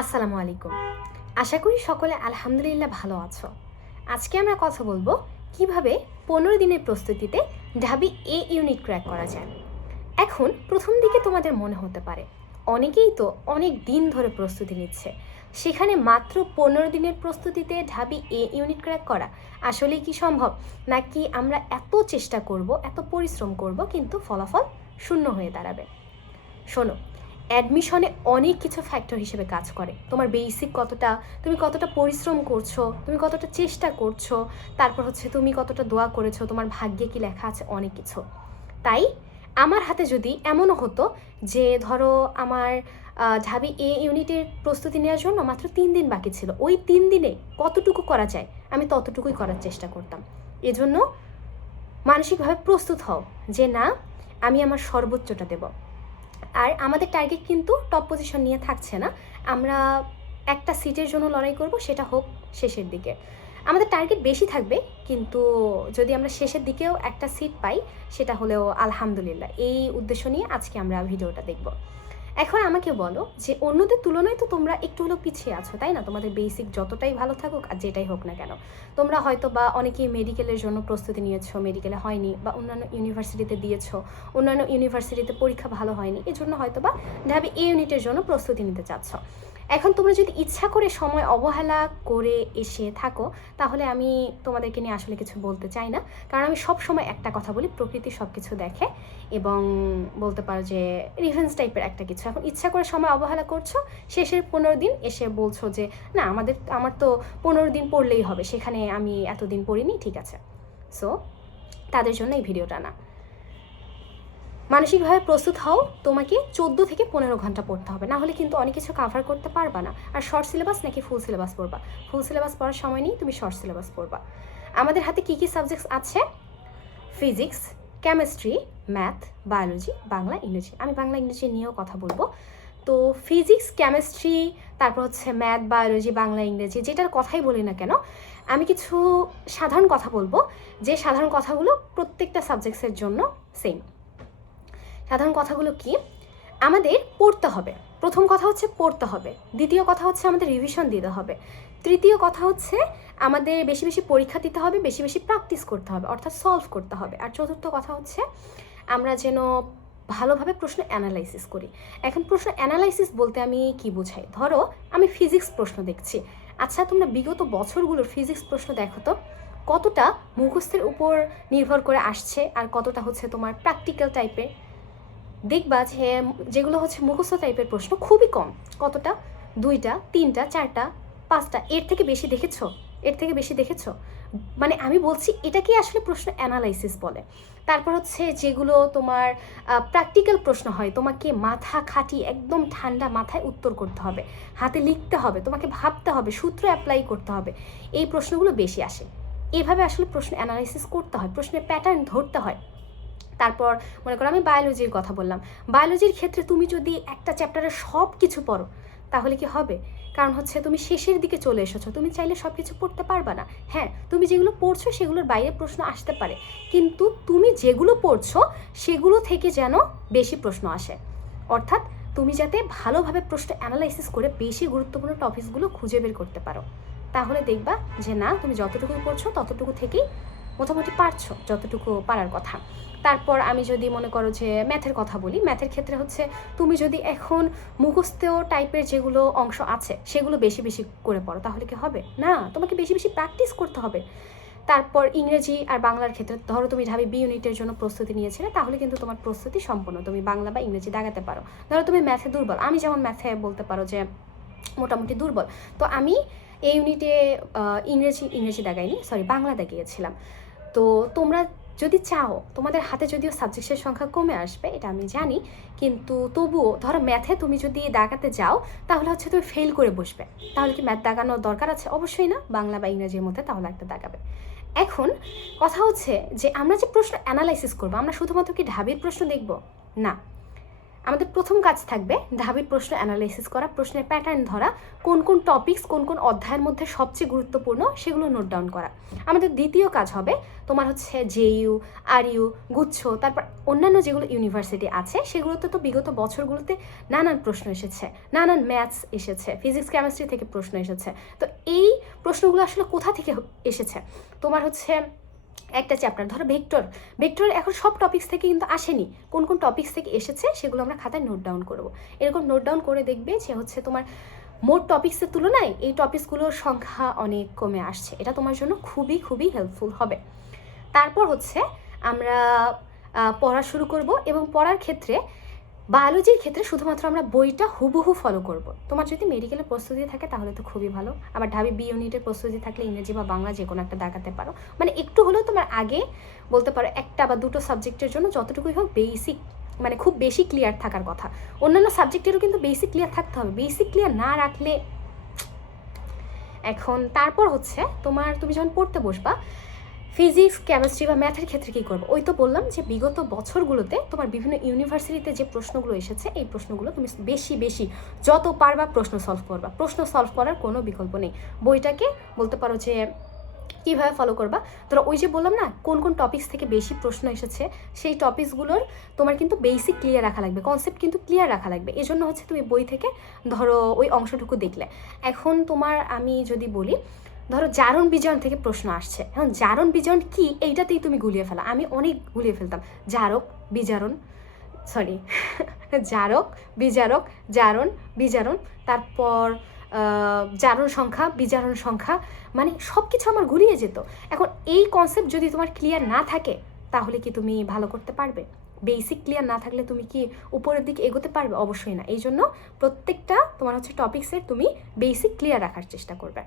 আসসালামু আলাইকুম। আশা করি সকলে আলহামদুলিল্লাহ ভালো আছো। আজকে আমরা কথা বলবো কিভাবে 15 দিনের প্রস্তুতিতে ঢাবি এ ইউনিট ক্র্যাক করা যায়। এখন প্রথম দিকে তোমাদের মনে হতে পারে অনেকেই তো অনেক দিন ধরে প্রস্তুতি নিচ্ছে, সেখানে মাত্র 15 দিনের প্রস্তুতিতে ঢাবি এ ইউনিট ক্র্যাক করা আসলেই কি সম্ভব, নাকি আমরা এত চেষ্টা করব, এত পরিশ্রম করব কিন্তু ফলাফল শূন্য হয়ে দাঁড়াবে? শোনো, অ্যাডমিশনে অনেক কিছু ফ্যাক্টর হিসেবে কাজ করে। তোমার বেসিক কতটা, তুমি কতটা পরিশ্রম করছো, তুমি কতটা চেষ্টা করছো, তারপর হচ্ছে তুমি কতটা দোয়া করেছো, তোমার ভাগ্যে কি লেখা আছে, অনেক কিছু। তাই আমার হাতে যদি এমনও হতো যে ধরো আমার ঢাবি এ ইউনিটের প্রস্তুতি নেওয়ার জন্য মাত্র 3 দিন বাকি ছিল, ওই 3 দিনে কতটুকু করা যায় আমি ততটুকুই করার চেষ্টা করতাম। এজন্য মানসিকভাবে প্রস্তুত হও যে না, আমি আমার সর্বোচ্চটা দেব। আর আমাদের টার্গেট কিন্তু টপ পজিশন নিয়ে থাকছে না, আমরা একটা সিটের জন্য লড়াই করব, সেটা হোক শেষের দিকে। আমাদের টার্গেট বেশি থাকবে, কিন্তু যদি আমরা শেষের দিকেও একটা সিট পাই সেটা হলেও আলহামদুলিল্লাহ। এই উদ্দেশ্য নিয়ে আজকে আমরা ভিডিওটা দেখব। এখন আমাকে বলো যে অন্যদের তুলনায় তো তোমরা একটু হলেও পিছিয়ে আছো, তাই না? তোমাদের বেসিক যতটাই ভালো থাকুক আর যেটাই হোক না কেন, তোমরা হয়তো বা অনেকেই মেডিকেলের জন্য প্রস্তুতি নিয়েছো, মেডিকেলে হয়নি, বা অন্যান্য ইউনিভার্সিটিতে দিয়েছো, অন্যান্য ইউনিভার্সিটিতে পরীক্ষা ভালো হয়নি, এজন্য হয়তো বা ঢাবি এ ইউনিটের জন্য প্রস্তুতি নিতে চাচ্ছ। এখন তোমরা যদি ইচ্ছা করে সময় অবহেলা করে এসে থাকো, তাহলে আমি তোমাদেরকে নিয়ে আসলে কিছু বলতে চাই না। কারণ আমি সব সময় একটা কথা বলি, প্রকৃতি সব কিছু দেখে, এবং বলতে পারো যে রিভেন্স টাইপের একটা কিছু। এখন ইচ্ছা করে সময় অবহেলা করছো, শেষের 15 দিন এসে বলছো যে না, আমার তো 15 দিন পড়লেই হবে, সেখানে আমি এতদিন পড়িনি, ঠিক আছে। সো তাদের জন্য এই ভিডিওটা না। মানসিকভাবে প্রস্তুত হও, তোমাকে 14 থেকে 15 ঘন্টা পড়তে হবে, না হলে কিন্তু অনেক কিছু কাভার করতে পারবা না। আর শর্ট সিলেবাস নাকি ফুল সিলেবাস পড়বা? ফুল সিলেবাস পড়ার সময় নেই, তুমি শর্ট সিলেবাস পড়বা। আমাদের হাতে কী কী সাবজেক্টস আছে? Physics, chemistry, math, biology, Bangla, ইংরেজি। আমি বাংলা ইংরেজি নিয়েও কথা বলবো। তো ফিজিক্স, কেমিস্ট্রি, তারপর হচ্ছে ম্যাথ, বায়োলজি, বাংলা, ইংরেজি, যেটার কথাই বলি না কেন, আমি কিছু সাধারণ কথা বলবো, যে সাধারণ কথাগুলো প্রত্যেকটা সাবজেক্টসের জন্য সেম। সাধারণ কথাগুলো কি? আমাদের পড়তে হবে। প্রথম কথা হচ্ছে পড়তে হবে। দ্বিতীয় কথা হচ্ছে আমাদের রিভিশন দিতে হবে। তৃতীয় কথা হচ্ছে আমাদের বেশি বেশি পরীক্ষা দিতে হবে, বেশি বেশি প্র্যাকটিস করতে হবে, অর্থাৎ সলভ করতে হবে। আর চতুর্থ কথা হচ্ছে আমরা যেন ভালোভাবে প্রশ্ন অ্যানালাইসিস করি। এখন প্রশ্ন অ্যানালাইসিস বলতে আমি কি বোঝাই? ধরো আমি ফিজিক্স প্রশ্ন দেখছি, আচ্ছা তোমরা বিগত বছরগুলোর ফিজিক্স প্রশ্ন দেখো তো, কতটা মুখস্থের উপর নির্ভর করে আসছে আর কতটা হচ্ছে তোমার প্র্যাকটিক্যাল টাইপের। দেখবা যে যেগুলো হচ্ছে মুখস্থ টাইপের প্রশ্ন খুবই কম। কতটা? 2টা, 3টা, 4টা, 5টা, এর থেকে বেশি দেখেছো? এর থেকে বেশি দেখেছো? মানে আমি বলছি এটাকে আসলে প্রশ্ন অ্যানালাইসিস বলে। তারপর হচ্ছে যেগুলো তোমার প্র্যাকটিক্যাল প্রশ্ন হয়, তোমাকে মাথা খাটিয়ে একদম ঠান্ডা মাথায় উত্তর করতে হবে, হাতে লিখতে হবে, তোমাকে ভাবতে হবে, সূত্র অ্যাপ্লাই করতে হবে, এই প্রশ্নগুলো বেশি আসে। এইভাবে আসলে প্রশ্ন অ্যানালাইসিস করতে হয়, প্রশ্নের প্যাটার্ন ধরতে হয়। তারপর মনে করো আমি বায়োলজির কথা বললাম, বায়োলজির ক্ষেত্রে তুমি যদি একটা চ্যাপ্টারের সব কিছু পড়ো তাহলে কি হবে? কারণ হচ্ছে তুমি শেষের দিকে চলে এসেছো, তুমি চাইলে সব কিছু পড়তে পারবে না। হ্যাঁ, তুমি যেগুলো পড়ছো সেগুলোর বাইরে প্রশ্ন আসতে পারে, কিন্তু তুমি যেগুলো পড়ছো সেগুলো থেকে যেন বেশি প্রশ্ন আসে। অর্থাৎ তুমি যাতে ভালোভাবে প্রশ্ন অ্যানালাইসিস করে বেশি গুরুত্বপূর্ণ টপিকসগুলো খুঁজে বের করতে পারো, তাহলে দেখবা যে না, তুমি যতটুকু পড়ছো ততটুকু থেকেই মোটামুটি পারছো, যতটুকু পারার কথা। তারপর আমি যদি মনে করো যে ম্যাথের কথা বলি, ম্যাথের ক্ষেত্রে হচ্ছে তুমি যদি এখন মুখস্থ টাইপের যেগুলো অংশ আছে সেগুলো বেশি বেশি করে পড়ো, তাহলে কি হবে? না, তোমাকে বেশি বেশি প্র্যাকটিস করতে হবে। তারপর ইংরেজি আর বাংলার ক্ষেত্রে ধরো তুমি ঢাবি বি ইউনিটের জন্য প্রস্তুতি নিয়েছিলে, তাহলে কিন্তু তোমার প্রস্তুতি সম্পূর্ণ, তুমি বাংলা বা ইংরেজি দাগাতে পারো। ধরো তুমি ম্যাথে দুর্বল, আমি যেমন ম্যাথে বলতে পারো যে মোটামুটি দুর্বল, তো আমি এই ইউনিটে ইংরেজি দাগাইনি, সরি বাংলা দাগিয়েছিলাম। তো তোমরা যদি চাও, তোমাদের হাতে যদিও সাবজেক্টের সংখ্যা কমে আসবে, এটা আমি জানি, কিন্তু তবুও ধরো ম্যাথে তুমি যদি দাগাতে যাও তাহলে হচ্ছে তুমি ফেল করে বসবে। তাহলে কি ম্যাথ দাগানোর দরকার আছে? অবশ্যই না। বাংলা বা ইংরেজির মধ্যে তাহলে একটা দাগাবে। এখন কথা হচ্ছে যে আমরা যে প্রশ্ন অ্যানালাইসিস করবো, আমরা শুধুমাত্র কি ঢাবির প্রশ্ন দেখব? না, আমাদের প্রথম কাজ থাকবে ঢাবির প্রশ্ন অ্যানালাইসিস করা, প্রশ্নের প্যাটার্ন ধরা, কোন কোন টপিকস কোন কোন অধ্যায়ের মধ্যে সবচেয়ে গুরুত্বপূর্ণ সেগুলো নোট ডাউন করা। আমাদের দ্বিতীয় কাজ হবে তোমার হচ্ছে জেইউ, আরইউ, গুচ্ছ, তারপর অন্যান্য যেগুলো ইউনিভার্সিটি আছে সেগুলোতে তো বিগত বছরগুলোতে নানান প্রশ্ন এসেছে, নানান ম্যাথস এসেছে, ফিজিক্স কেমিস্ট্রি থেকে প্রশ্ন এসেছে। তো এই প্রশ্নগুলো আসলে কোথা থেকে এসেছে? তোমার হচ্ছে একটা চ্যাপ্টার ধরো ভেক্টর এখন সব টপিকস থেকে কিন্তু আসেনি, কোন কোন টপিকস থেকে এসেছে সেগুলো আমরা খাতায় নোট ডাউন করব। এরকম নোট ডাউন করে দেখবে যে হচ্ছে তোমার মোট টপিক্সের তুলনায় এই টপিকসগুলোর সংখ্যা অনেক কমে আসছে। এটা তোমার জন্য খুবই খুবই হেল্পফুল হবে। তারপর হচ্ছে আমরা পড়া শুরু করব, এবং পড়ার ক্ষেত্রে বায়োলজির ক্ষেত্রে শুধুমাত্র আমরা বইটা হুবহু ফলো করব। তোমার যদি মেডিকেলের প্রস্তুতি থাকে তাহলে তো খুবই ভালো, আবার ঢাবি বি ইউনিটের প্রস্তুতি থাকলে ইংরেজি বা বাংলা যে কোনো একটা দেখাতে পারো। মানে একটু হলেও তোমার আগে বলতে পারো একটা বা দুটো সাবজেক্টের জন্য যতটুকুই হোক বেসিক, মানে খুব বেশি ক্লিয়ার থাকার কথা। অন্যান্য সাবজেক্টেরও কিন্তু বেসিক ক্লিয়ার থাকতে হবে, বেসিক ক্লিয়ার না রাখলে এখন তারপর হচ্ছে তুমি যখন পড়তে বসবা ফিজিক্স কেমিস্ট্রি বা ম্যাথের ক্ষেত্রে কী করবো? ওই তো বললাম যে বিগত বছরগুলোতে তোমার বিভিন্ন ইউনিভার্সিটিতে যে প্রশ্নগুলো এসেছে এই প্রশ্নগুলো তুমি বেশি বেশি যত পারবা প্রশ্ন সলভ করবা। প্রশ্ন সলভ করার কোনো বিকল্প নেই। বইটাকে বলতে পারো যে কীভাবে ফলো করবা, ধরো ওই যে বললাম না কোন কোন টপিকস থেকে বেশি প্রশ্ন এসেছে সেই টপিকসগুলোর তোমার কিন্তু বেসিক ক্লিয়ার রাখা লাগবে, কনসেপ্ট কিন্তু ক্লিয়ার রাখা লাগবে। এই জন্য হচ্ছে তুমি বই থেকে ধরো ওই অংশটুকু দেখলে। এখন তোমার আমি যদি বলি ধরো জারণ বিজারণ থেকে প্রশ্ন আসছে, এখন জারণ বিজারণ কি এইটাতেই তুমি গুলিয়ে ফেলা। আমি অনেক গুলিয়ে ফেলতাম, জারক বিজারণ, সরি জারক বিজারক, জারণ বিজারণ, তারপর জারণ সংখ্যা বিজারণ সংখ্যা, মানে সব কিছু আমার গুলিয়ে যেত। এখন এই কনসেপ্ট যদি তোমার ক্লিয়ার না থাকে তাহলে কি তুমি ভালো করতে পারবে? বেসিক ক্লিয়ার না থাকলে তুমি কি উপরের দিকে এগোতে পারবে? অবশ্যই না। এই জন্য প্রত্যেকটা তোমার হচ্ছে টপিক্সের তুমি বেসিক ক্লিয়ার রাখার চেষ্টা করবে।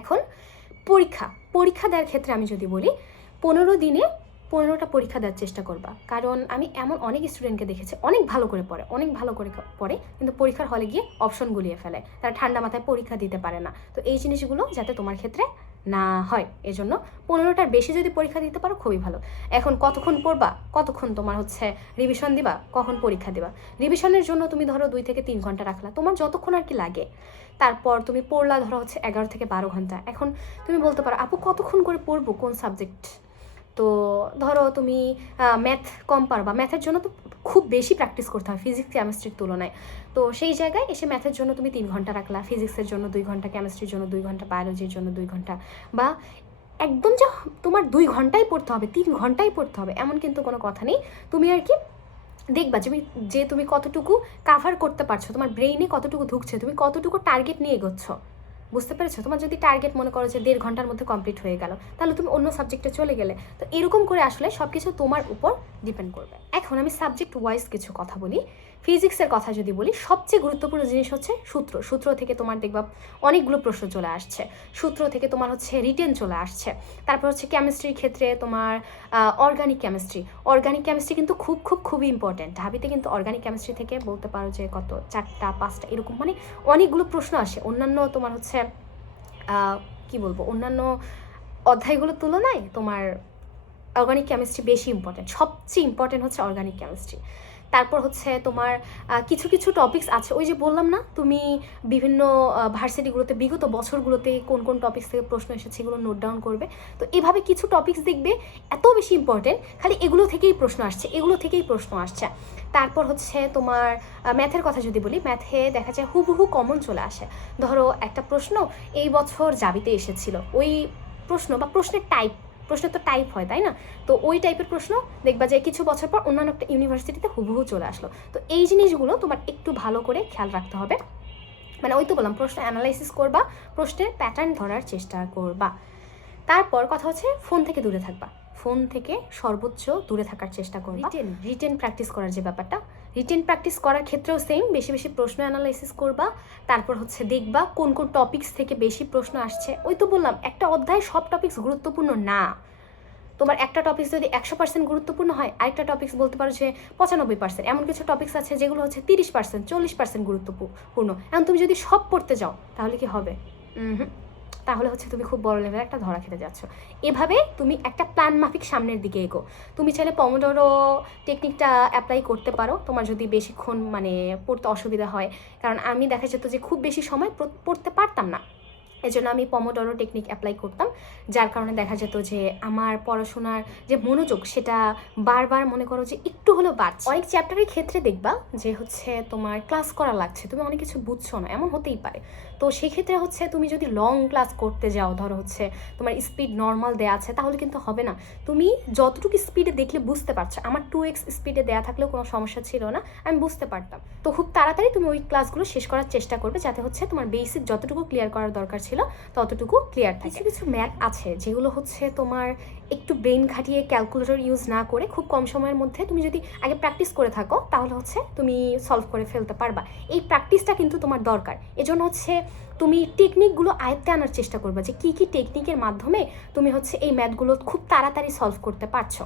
এখন পরীক্ষা দেওয়ার ক্ষেত্রে আমি যদি বলি 15 দিনে 15টা পরীক্ষা দেওয়ার চেষ্টা করবা। কারণ আমি এমন অনেক স্টুডেন্টকে দেখেছি অনেক ভালো করে পড়ে কিন্তু পরীক্ষার হলে গিয়ে অপশন গুলিয়ে ফেলে, তারা ঠান্ডা মাথায় পরীক্ষা দিতে পারে না। তো এই জিনিসগুলো যাতে তোমার ক্ষেত্রে না হয় এজন্য 15টার বেশি যদি পরীক্ষা দিতে পারো খুবই ভালো। এখন কতক্ষণ পড়বা, কতক্ষণ তোমার হচ্ছে রিভিশন দিবা, কখন পরীক্ষা দিবা। রিভিশনের জন্য তুমি ধরো 2 থেকে 3 ঘন্টা রাখলা, তোমার যতক্ষণ আর কি লাগে। তারপর তুমি পড়লা ধরো হচ্ছে 11 থেকে 12 ঘন্টা। এখন তুমি বলতে পারো আপু কতক্ষণ করে পড়বো কোন সাবজেক্ট? তো ধরো তুমি ম্যাথ কম পারবা, ম্যাথের জন্য তো খুব বেশি প্র্যাকটিস করতে হয় ফিজিক্স কেমিস্ট্রির তুলনায়। তো সেই জায়গায় এসে ম্যাথের জন্য তুমি 3 ঘন্টা রাখলা, ফিজিক্সের জন্য 2 ঘন্টা, কেমিস্ট্রির জন্য 2 ঘন্টা, বায়োলজির জন্য 2 ঘন্টা, বা একদম যে তোমার 2 ঘন্টাই পড়তে হবে 3 ঘন্টাই পড়তে হবে এমন কিন্তু কোনো কথা নেই। তুমি আর কি দেখবা যে তুমি কতটুকু কাভার করতে পারছো, তোমার ব্রেইনে কতটুকু ঢুকছে, তুমি কতটুকু টার্গেট নিয়ে এগোচ্ছ, বুঝতে পেরেছো? তোমার যদি টার্গেট মনে করো যে 1.5 ঘন্টার মধ্যে কমপ্লিট হয়ে গেল, তাহলে তুমি অন্য সাবজেক্টে চলে গেলে। তো এরকম করে আসলে সব কিছু তোমার উপর ডিপেন্ড করবে। এখন আমি সাবজেক্ট ওয়াইজ কিছু কথা বলি। ফিজিক্সের কথা যদি বলি সবচেয়ে গুরুত্বপূর্ণ জিনিস হচ্ছে সূত্র থেকে তোমার দেখবা অনেকগুলো প্রশ্ন চলে আসছে, সূত্র থেকে তোমার হচ্ছে রিটেন চলে আসছে। তারপর হচ্ছে কেমিস্ট্রির ক্ষেত্রে তোমার অর্গানিক কেমিস্ট্রি কিন্তু খুবই ইম্পর্ট্যান্ট। ঢাবিতে কিন্তু অর্গানিক কেমিস্ট্রি থেকে বলতে পারো যে কত 4টা 5টা এরকম মানে অনেকগুলো প্রশ্ন আসে। অন্যান্য তোমার হচ্ছে কি বলবো, অন্যান্য অধ্যায়গুলোর তুলনায় তোমার অর্গানিক কেমিস্ট্রি বেশি ইম্পর্ট্যান্ট, সবচেয়ে ইম্পর্ট্যান্ট হচ্ছে অর্গানিক কেমিস্ট্রি। তারপর হচ্ছে তোমার কিছু টপিকস আছে, ওই যে বললাম না তুমি বিভিন্ন ভার্সিটিগুলোতে বিগত বছরগুলোতে কোন কোন টপিক্স থেকে প্রশ্ন এসেছে এগুলো নোট ডাউন করবে। তো এভাবে কিছু টপিক্স দেখবে এত বেশি ইম্পর্টেন্ট, খালি এগুলো থেকেই প্রশ্ন আসছে। তারপর হচ্ছে তোমার ম্যাথের কথা যদি বলি, ম্যাথে দেখা যায় হুবহু কমন চলে আসে। ধরো একটা প্রশ্ন এই বছর জাবিতে এসেছিল, ওই প্রশ্ন বা প্রশ্নের তো টাইপ হয় তাই না, তো ওই টাইপের প্রশ্ন দেখবা যে কিছু বছর পর অন্যান্য একটা ইউনিভার্সিটিতে হুবহু চলে আসলো। তো এই জিনিসগুলো তোমার একটু ভালো করে খেয়াল রাখতে হবে। মানে ওই তো বললাম প্রশ্ন অ্যানালাইসিস করবা, প্রশ্নের প্যাটার্ন ধরার চেষ্টা করবা। তারপর কথা হচ্ছে ফোন থেকে দূরে থাকবা, ফোন থেকে সর্বোচ্চ দূরে থাকার চেষ্টা করবা। রিটেন প্র্যাকটিস করার যে ব্যাপারটা, রিটেন প্র্যাকটিস করার ক্ষেত্রেও সেম, বেশি প্রশ্ন অ্যানালাইসিস করবা। তারপর হচ্ছে দেখবা কোন কোন টপিকস থেকে বেশি প্রশ্ন আসছে। ওই তো বললাম একটা অধ্যায় সব টপিকস গুরুত্বপূর্ণ না। তোমার একটা টপিক্স যদি 100% গুরুত্বপূর্ণ হয়, আরেকটা টপিক্স বলতে পারো যে 95%। এমন কিছু টপিক্স আছে যেগুলো হচ্ছে 30% 40% গুরুত্বপূর্ণ। এখন তুমি যদি সব পড়তে যাও তাহলে কি হবে? তাহলে হচ্ছে তুমি খুব বড় লেভেলে একটা ধরা খেতে যাচ্ছ। এভাবে তুমি একটা প্ল্যান মাফিক সামনের দিকে এগো। তুমি চাইলে পমোডোরো টেকনিকটা অ্যাপ্লাই করতে পারো তোমার যদি বেশিক্ষণ মানে পড়তে অসুবিধা হয়, কারণ আমি দেখা যেত যে খুব বেশি সময় পড়তে পারতাম না, এজন্য আমি পমোডোরো টেকনিক অ্যাপ্লাই করতাম, যার কারণে দেখা যেত যে আমার পড়াশোনার যে মনোযোগ সেটা বারবার মনে করো যে একটু হলেও বাড়ছে। অনেক চ্যাপ্টারের ক্ষেত্রে দেখবা যে হচ্ছে তোমার ক্লাস করা লাগছে, তুমি অনেক কিছু বুঝছো না, এমন হতেই পারে। তো সেই ক্ষেত্রে হচ্ছে তুমি যদি লং ক্লাস করতে যাও, ধরো হচ্ছে তোমার স্পিড নর্মাল দেওয়া আছে, তাহলে কিন্তু হবে না। তুমি যতটুকু স্পিডে দেখলে বুঝতে পারছো, আমার 2x স্পিডে দেওয়া থাকলেও কোনো সমস্যা ছিল না, আমি বুঝতে পারতাম। তো খুব তাড়াতাড়ি তুমি ওই ক্লাসগুলো শেষ করার চেষ্টা করবে, যাতে হচ্ছে তোমার বেসিক যতটুকু ক্লিয়ার করার দরকার ছিল ততটুকু ক্লিয়ার থাকে। কিছু কিছু ম্যাথ আছে যেগুলো হচ্ছে তোমার একটু ব্রেন খাটিয়ে ক্যালকুলেটর ইউজ না করে খুব কম সময়ের মধ্যে তুমি যদি আগে প্র্যাকটিস করে থাকো, তাহলে হচ্ছে তুমি সলভ করে ফেলতে পারবা। এই প্র্যাকটিসটা কিন্তু তোমার দরকার। এজন্য হচ্ছে তুমি টেকনিকগুলো আয়ত্তে আনার চেষ্টা করবে, যে কী কী টেকনিকের মাধ্যমে তুমি হচ্ছে এই ম্যাথগুলো খুব তাড়াতাড়ি সলভ করতে পারছো।